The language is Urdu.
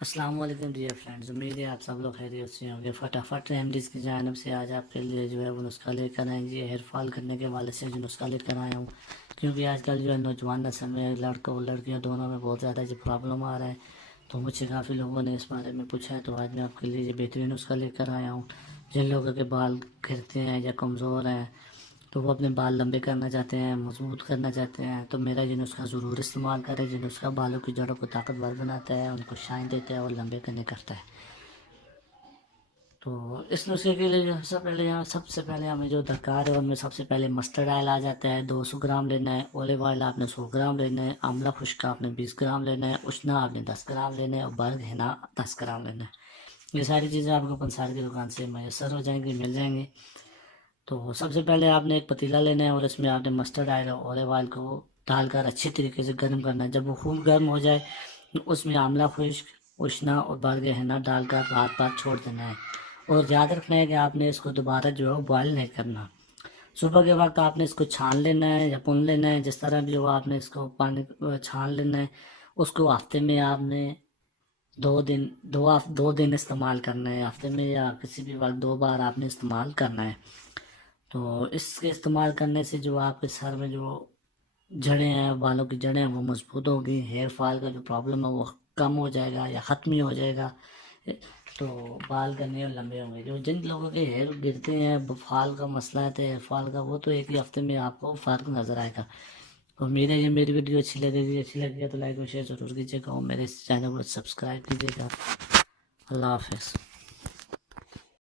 السلام علیکم ڈیئر فرینڈز، امید ہے آپ سب لوگ خیریت سے ہوں گے۔ فٹافٹ ریمیڈیز کی جانب سے آج آپ کے لیے جو ہے وہ نسخہ لے کر آئیں گے۔ ہیئر فال کرنے کے حوالے سے جو نسخہ لے کر آیا ہوں، کیونکہ آج کل جو ہے نوجوان نسل میں لڑکوں اور لڑکیاں دونوں میں بہت زیادہ جو پرابلم آ رہا ہے، تو مجھ سے کافی لوگوں نے اس بارے میں پوچھا ہے، تو آج میں آپ کے لیے یہ بہترین نسخہ لے کر آیا ہوں۔ جن لوگوں کے بال گرتے ہیں یا کمزور ہیں، تو وہ اپنے بال لمبے کرنا چاہتے ہیں، مضبوط کرنا چاہتے ہیں، تو میرا یہ نسخہ ضرور استعمال کریں۔ یہ نسخہ بالوں کی جڑوں کو طاقتور بناتا ہے، ان کو شائن دیتا ہے اور لمبے کرنے کرتا ہے۔ تو اس نسخے کے لیے سب سے پہلے ہمیں جو درکار ہے، ان میں سب سے پہلے مسٹرڈ آئل آ جاتا ہے۔ 200 گرام لینا ہے، اولیو آئل آپ نے 100 گرام لینا ہے، آملہ خشک آپ نے 20 گرام لینا ہے، اشنا آپ نے 10 گرام لینا ہے، اور برگ ہینا 10 گرام لینا ہے۔ یہ ساری چیزیں آپ کو پنسار کی دکان سے میسر ہو جائیں گی، مل جائیں گی۔ تو سب سے پہلے آپ نے ایک پتیلا لینا ہے، اور اس میں آپ نے مسٹرڈ آئل اور اولیو آئل کو ڈال کر اچھی طریقے سے گرم کرنا ہے۔ جب وہ خوب گرم ہو جائے، اس میں آملہ خشک، اشنا اور برگ ہینا ڈال کر رات بھر چھوڑ دینا ہے، اور یاد رکھنا ہے کہ آپ نے اس کو دوبارہ جو ہے بوائل نہیں کرنا۔ صبح کے وقت آپ نے اس کو چھان لینا ہے یا پون لینا ہے، جس طرح بھی ہو آپ نے اس کو پانی چھان لینا ہے۔ اس کو ہفتے میں آپ نے 2 دن استعمال کرنا ہے، ہفتے میں یا کسی بھی وقت 2 بار آپ نے استعمال کرنا ہے۔ تو اس کے استعمال کرنے سے جو آپ کے سر میں جو جڑیں ہیں، بالوں کی جڑیں ہیں، وہ مضبوط ہوگی۔ ہیئر فال کا جو پرابلم ہے وہ کم ہو جائے گا یا ختم ہی ہو جائے گا، تو بال گھنے اور لمبے ہوں گے۔ جن لوگوں کے ہیئر گرتے ہیں، فال کا مسئلہ ہے، ہیئر فال کا، وہ تو ایک ہی ہفتے میں آپ کو فرق نظر آئے گا۔ امید ہے یہ میری ویڈیو اچھی لگے تو لائک اور شیئر ضرور کیجیے گا، اور میرے اس چینل کو سبسکرائب کیجیے گا۔ اللہ حافظ۔